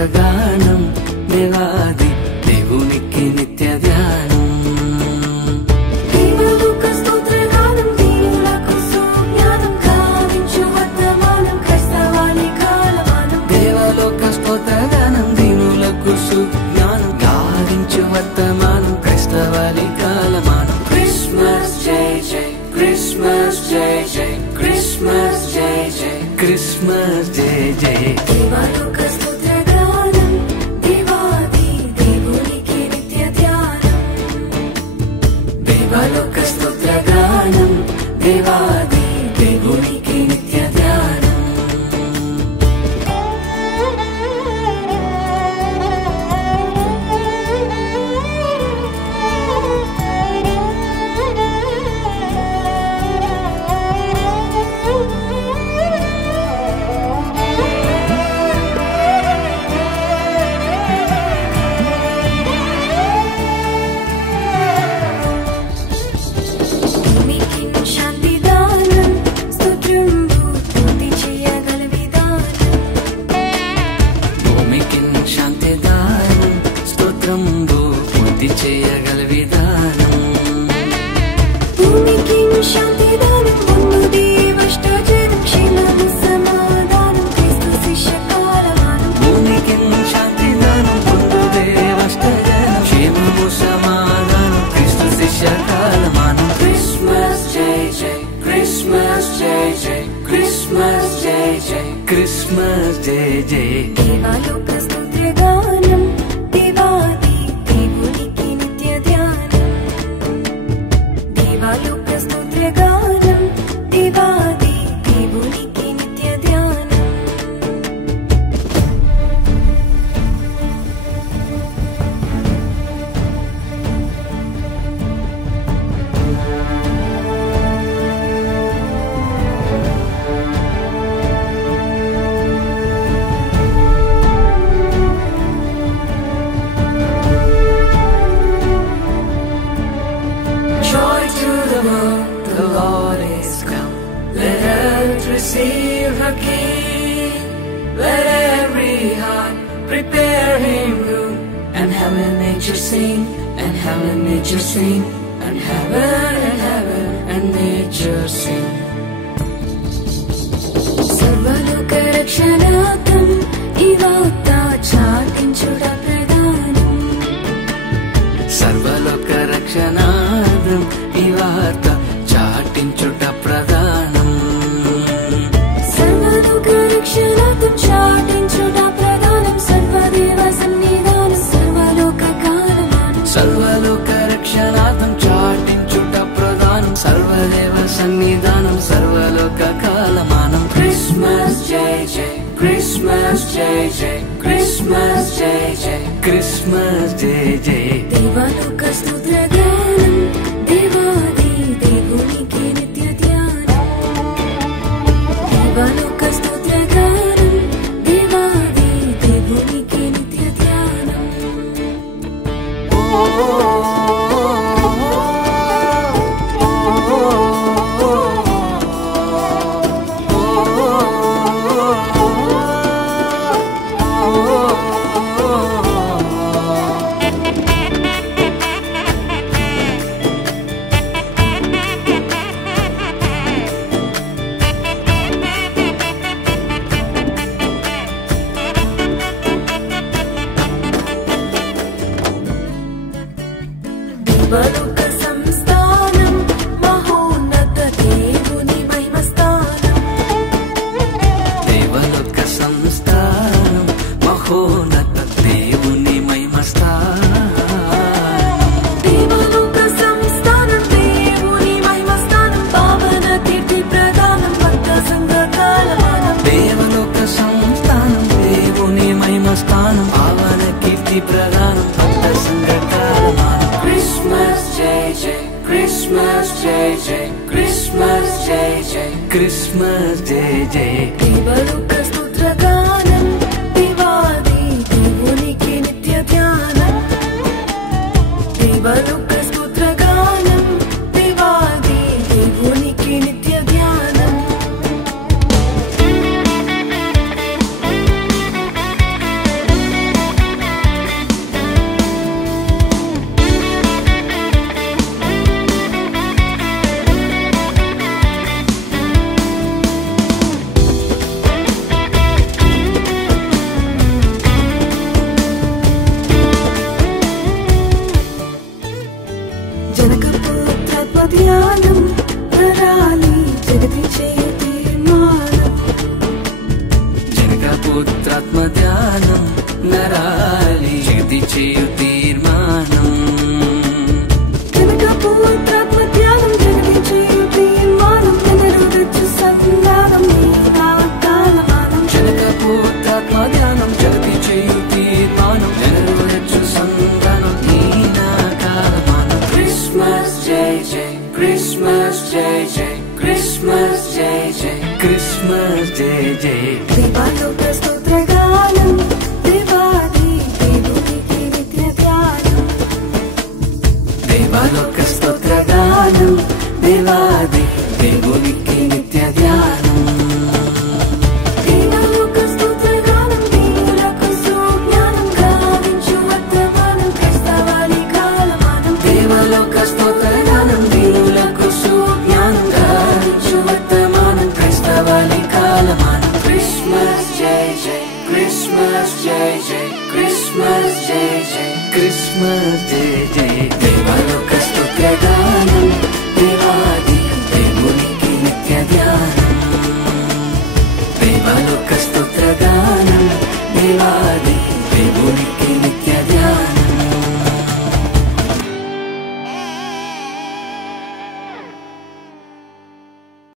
స్తోత్రగానం దేవాది దేవునికి నిత్య ధ్యానం. దేవలోక స్తోత్రగానం దీనులకు సుజ్ఞానం గావించు వర్తమానం క్రైస్తవాని కాలమానం. దేవలోక స్తోత్రగానం దీనులకు సుజ్ఞానం గావించు వర్తమానం క్రైస్తవాని కాలమానం. క్రిస్మస్ జై జై క్రిస్మస్ జై జై క్రిస్మస్ జై జై క్రిస్మస్ జై జై. దేవలోక స్తోత్రగానం దేవాది దేవునికి నిత్య ధ్యానం. దేవలోక స్తోత్రగానం దేవాది దేవునికి నిత్య ధ్యానం. భూమికి శాంతి దానం స్తోత్రంబు పూర్తి చేయగల విధానం. భూమికి శాంతి దానం స్తోత్రంబు పూర్తి చేయగల విధానం. భూమికి శాంతి దానం ముందు దేవష్టజనం క్షేమము సమాధానం క్రీస్తు శిష్య కాలమానం. భూమికి శాంతి దానం పొందు దేవష్టజనం క్షేమము సమాధానం క్రీస్తు శిష్య కాలమానం. క్రిస్మస్ జై జై క్రిస్మస్ జై జై క్రిస్మస్ జై జై క్రిస్మస్ జై జై. దేవలోక స్తోత్రగానం దేవాది దేవునికి నిత్య ధ్యానం. దేవలోక స్తోత్రగానం దేవాది దేవునికి నిత్య ధ్యానం. Joy to the world, the Lord is come. Let earth receive her King. Let every heart prepare him room. And heaven and nature sing, and heaven and nature sing, and heaven and nature sing. సర్వలోక రక్షణార్థం ఈ వార్త చాటించుట ప్రధానం. సర్వలోక రక్షణార్థం ఈ వార్త చాటించుట ప్రధానం. సర్వలోక రక్షణార్థం చాటించుట ప్రధానం. సర్వదేవ సన్నిధానం సర్వలోక కాలమానం. సర్వలోక రక్షణార్థం చాటించుట ప్రధానం. సర్వదేవ సన్నిధానం సర్వలోక కాలమానం. క్రిస్మస్ జై జై క్రిస్మస్ జై జై క్రిస్మస్ జై జై క్రిస్మస్ జై జై. దేవలోక స్తోత్రగానం దేవాది దేవునికి నిత్య ధ్యానం. దేవలోక స్తోత్రగానం దేవాది దేవునికి నిత్య ధ్యానం. పూత్రాత్మ ధ్యానం నరాలి జగతి చేయు తీర్మానం జనక పూత్రాత్మ ధ్యానం జగతి చేయు తీర్మానం నెనరు తెచ్చు సంధానం నీ నా కాలమానం జనక పూత్రాత్మ ధ్యానం జగతి చేయు తీర్మానం నెనరు తెచ్చు సంధానం నీ నా కాలమానం క్రిస్మస్ జై జై క్రిస్మస్ జై జై క్రిస్మస్ జై జై క్రిస్మస్ జై జై దేవాలోక స్తోత్రగానం దేవాది దేవునికి నిత్య ధ్యానం దేవాలోక స్తోత్రగానం దేవాది దేవునికి నిత్య ధ్యానం దేవాలోక స్తోత్రగానం దీనులకు సుజ్ఞానం గావించు వర్తమానం క్రైస్తవాని కాలమానం దేవాలోక స్తోత్రగానం దీనులకు సుజ్ఞానం గావించు వర్తమానం క్రైస్తవాని కాలమానం క్రిస్మస్ జై జై క్రిస్మస్ జై జై క్రిస్మస్ జై జై క్రిస్మస్ జై జై దేవాలోక స్తోత్రగానం దేవాది దేవునికి నిత్య ధ్యానం దేవాలోక స్తోత్రగానం దేవాది